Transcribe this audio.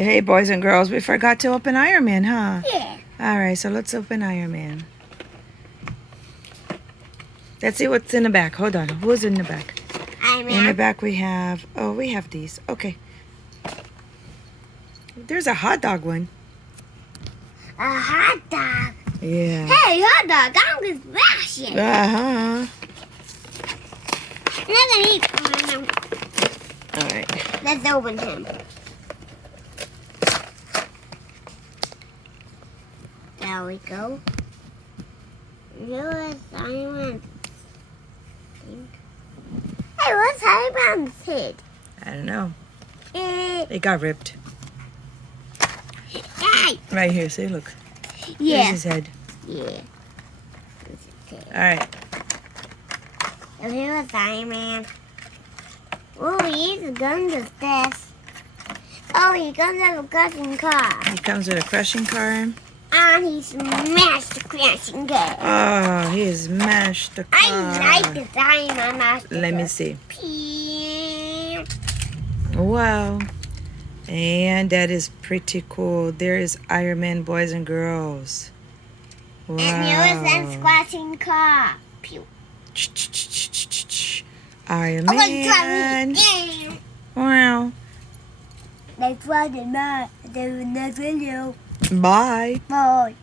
Hey, boys and girls, we forgot to open Iron Man, huh? Yeah. All right, so let's open Iron Man. Let's see what's in the back. Hold on. Who's in the back? Iron Man. In the back we have... Oh, we have these. Okay. There's a hot dog one. A hot dog. Yeah. Hey, hot dog, I'm just flashing. Uh-huh. I'm not gonna eat him. All right. Let's open him. There we go. Here's Iron. Hey, what's Iron Man's head? I don't know. Eh, It got ripped. hey. Right here. See, look. There's Yeah. his head. Yeah. All right. So here's Iron Man. Oh, he's a gun to this. Oh, he comes with a crushing car. He comes with a crushing car. And he smashed the crushing car. Oh, he smashed the car. I like this Iron Man master. Let me see. Pew. Wow. And that is pretty cool. There is Iron Man, boys and girls. Wow. And here is that scratching car. Pew. Iron Oh, Man. yeah. Wow. That's what the next video. Bye. Bye.